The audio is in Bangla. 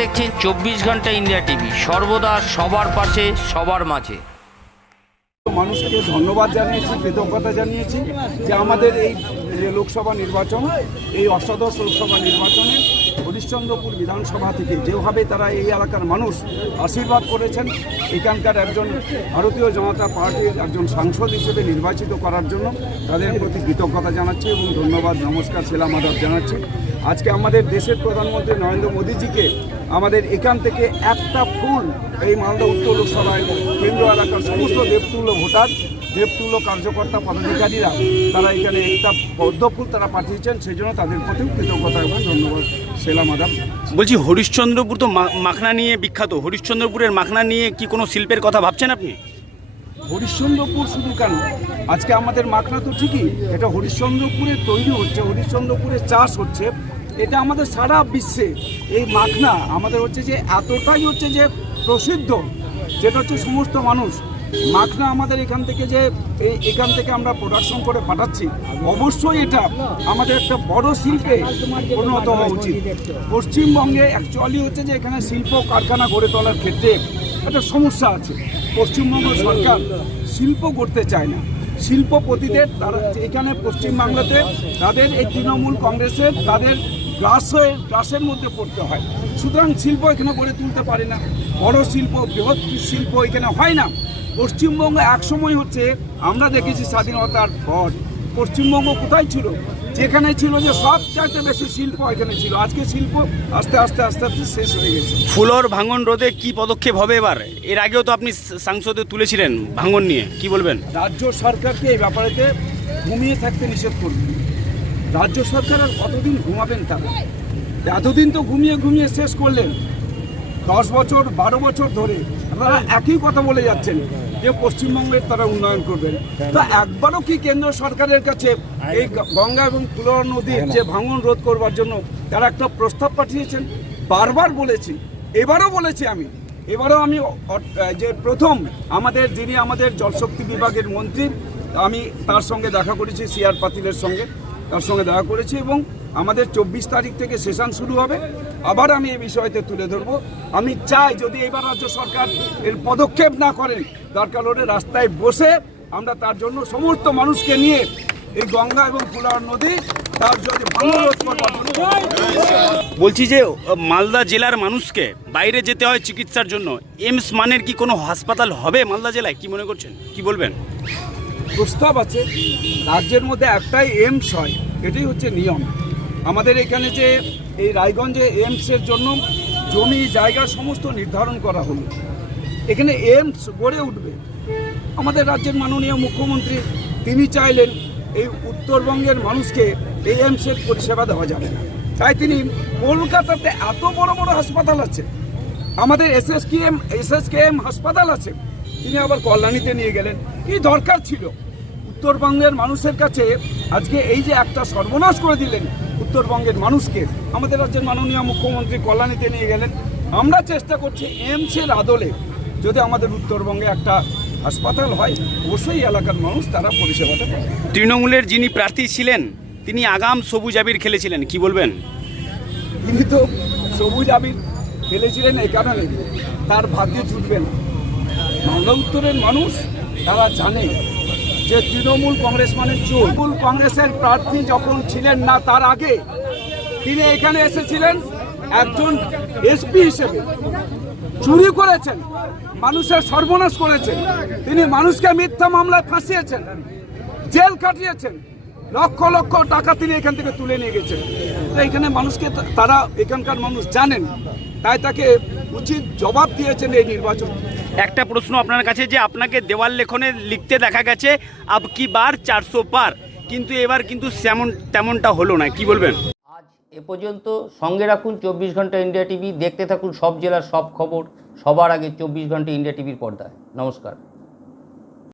দেখছেন চব্বিশ ঘণ্টা ইন্ডিয়া টিভি। সর্বদা সবার পাশে, সবার মাঝে। মানুষকে ধন্যবাদ জানিয়েছি, কৃতজ্ঞতা জানিয়েছি যে আমাদের এই লোকসভা নির্বাচন, এই অষ্টাদশ লোকসভা নির্বাচনে হরিশ্চন্দ্রপুর বিধানসভা থেকে যেভাবে তারা এই এলাকার মানুষ আশীর্বাদ করেছেন, এখানকার একজন ভারতীয় জনতা পার্টির একজন সাংসদ হিসেবে নির্বাচিত করার জন্য তাদের প্রতি কৃতজ্ঞতা জানাচ্ছি এবং ধন্যবাদ, নমস্কার, সেলাম আদাব জানাচ্ছি। আজকে আমাদের দেশের প্রধানমন্ত্রী নরেন্দ্র মোদীজিকে আমাদের এখান থেকে একটা ফুল এই মালদা উত্তর লোকসভায় কেন্দ্র এলাকার সমস্ত দেবতুল্য ভোটার, দেবতুল্য কার্যকর্তা পদাধিকারীরা, তারা এখানে একটা পদ্ম ফুল তারা পাঠিয়েছেন, সেই জন্য তাদের প্রতিও কৃতজ্ঞতা এবং ধন্যবাদ। সেলাম আদাম বলছি হরিশ্চন্দ্রপুর তো মাখনা নিয়ে বিখ্যাত। হরিশ্চন্দ্রপুরের মাখনা নিয়ে কি কোনো শিল্পের কথা ভাবছেন আপনি? হরিশ্চন্দ্রপুর শুধু কেন? আজকে আমাদের মাখনা তো ঠিকই এটা হরিশ্চন্দ্রপুরে তৈরি হচ্ছে হরিশ্চন্দ্রপুরে চাষ হচ্ছে এটা আমাদের সারা বিশ্বে। এই মাখনা আমাদের হচ্ছে যে এতটাই হচ্ছে যে প্রসিদ্ধ যেটা হচ্ছে সমস্ত মানুষ মাখনা আমাদের এখান থেকে যে এখান থেকে আমরা প্রোডাকশন করে পাঠাচ্ছি, অবশ্যই এটা আমাদের একটা বড় শিল্পে পরিণত হওয়া উচিত। পশ্চিমবঙ্গে অ্যাকচুয়ালি হচ্ছে যে এখানে শিল্প কারখানা গড়ে তোলার ক্ষেত্রে একটা সমস্যা আছে। পশ্চিমবঙ্গ সরকার শিল্প করতে চায় না। শিল্পপতিদের, তারা এখানে পশ্চিমবাংলাতে তাদের এই তৃণমূল কংগ্রেসের, তাদের গ্রাসে গ্রাসের মধ্যে পড়তে হয়। সুতরাং শিল্প এখানে গড়ে তুলতে পারে না। বড় শিল্প, বৃহৎ শিল্প এখানে হয় না। পশ্চিমবঙ্গ একসময় হচ্ছে, আমরা দেখেছি স্বাধীনতার পর। পশ্চিমবঙ্গ কোথায় ছিল? যেখানে ছিল যে সব চাইতে বেশি শিল্প এখানে ছিল। আজকে শিল্প আস্তে আস্তে আস্তে আস্তে শেষ হয়ে গেছে। ফুলর ভাঙন রোধে কি পদক্ষেপ হবে এবার? এর আগেও তো আপনি সাংসদে তুলেছিলেন ভাঙন নিয়ে। কি বলবেন? রাজ্য সরকারকে এই ব্যাপারেতে ঘুমিয়ে থাকতে নিষেধ করবেন রাজ্য সরকার আর কতদিন ঘুমাবেন তারা? এতদিন তো ঘুমিয়ে ঘুমিয়ে শেষ করলেন। দশ বছর বারো বছর ধরে আপনারা একই কথা বলে যাচ্ছেন। যে পশ্চিমবঙ্গের তারা উন্নয়ন করবেন। তো একবারও কি কেন্দ্র সরকারের কাছে এই গঙ্গা এবং কুলর নদীর যে ভাঙন রোধ করবার জন্য তারা একটা প্রস্তাব পাঠিয়েছেন? বারবার বলেছি। এবারও বলেছি আমি। এবারও আমি যে প্রথম আমাদের যিনি আমাদের জলশক্তি বিভাগের মন্ত্রী, আমি তার সঙ্গে দেখা করেছি সিআর পাতিলের সঙ্গে। তার সঙ্গে দেখা করেছি এবং আমাদের চব্বিশ তারিখ থেকে সেশন শুরু হবে। আবার আমি এই বিষয়তে তুলে ধরবো। আমি চাই যদি এবার রাজ্য সরকার এর পদক্ষেপ না করেন দরকার হলে রাস্তায় বসে আমরা তার জন্য সমস্ত মানুষকে নিয়ে এই গঙ্গা এবং ফুলার নদী, তার জন্য বলছি যে মালদা জেলার মানুষকে বাইরে যেতে হয় চিকিৎসার জন্য, এমস মানের কি কোনো হাসপাতাল হবে মালদা জেলায়? কি মনে করছেন? কি বলবেন? প্রস্তাব আছে, রাজ্যের মধ্যে একটাই এমস হয়, এটাই হচ্ছে নিয়ম। আমাদের এখানে যে এই রায়গঞ্জে এমসের জন্য জমি, জায়গা সমস্ত নির্ধারণ করা হলো। এখানে এমস গড়ে উঠবে। আমাদের রাজ্যের মাননীয় মুখ্যমন্ত্রী, তিনি চাইলেন এই উত্তরবঙ্গের মানুষকে এই এমসের পরিষেবা দেওয়া যাবে না। তাই তিনি কলকাতাতে এত বড় বড় হাসপাতাল আছে, আমাদের S S K M S S K M হাসপাতাল আছে তিনি আবার কল্যাণীতে নিয়ে গেলেন। কি দরকার ছিল? উত্তরবঙ্গের মানুষের কাছে আজকে এই যে একটা সর্বনাশ করে দিলেন উত্তরবঙ্গের মানুষকে আমাদের রাজ্যের মাননীয় মুখ্যমন্ত্রী কল্যাণীতে নিয়ে গেলেন। আমরা চেষ্টা করছি এমসের আদলে যদি আমাদের উত্তরবঙ্গে একটা হাসপাতাল হয় অবশ্যই এলাকার মানুষ তারা পরিষেবাটা তৃণমূলের যিনি প্রার্থী ছিলেন তিনি আগাম সবুজ আবির খেলেছিলেন কি বলবেন? তিনি তো সবুজ আবির খেলেছিলেন এই কারণে। তার ভাগ্যে জুটবে না। মালদা উত্তরের মানুষ, তারা জানে যে তৃণমূল কংগ্রেস মানে তৃণমূল কংগ্রেসের প্রার্থী যখন ছিলেন না তার আগে, তিনি এখানে এসেছিলেন একজন এসপি হিসেবে। চুরি করেছেন, মানুষের সর্বনাশ করেছেন। তিনি মানুষকে মিথ্যা মামলায় ফাঁসিয়েছেন, জেল কাটিয়েছেন। লক্ষ লক্ষ টাকা তিনি এখান থেকে তুলে নিয়ে গেছেন। এখানে মানুষকে তারা এখানকার মানুষ জানেন, তাই তাকে উচিত জবাব দিয়েছেন এই নির্বাচন একটা প্রশ্ন আপনার কাছে যে আপনাকে দেওয়াল লেখনে লিখতে দেখা গেছে, আব কি বার চারশো পার? কিন্তু এবার কিন্তু সেমন, তেমনটা হলো না, কি বলবেন? আজ এ পর্যন্ত সঙ্গে রাখুন চব্বিশ ঘণ্টা ইন্ডিয়া টিভি, দেখতে থাকুন সব জেলার সব খবর, সবার আগে চব্বিশ ঘণ্টা ইন্ডিয়া টিভির পর্দায়। নমস্কার।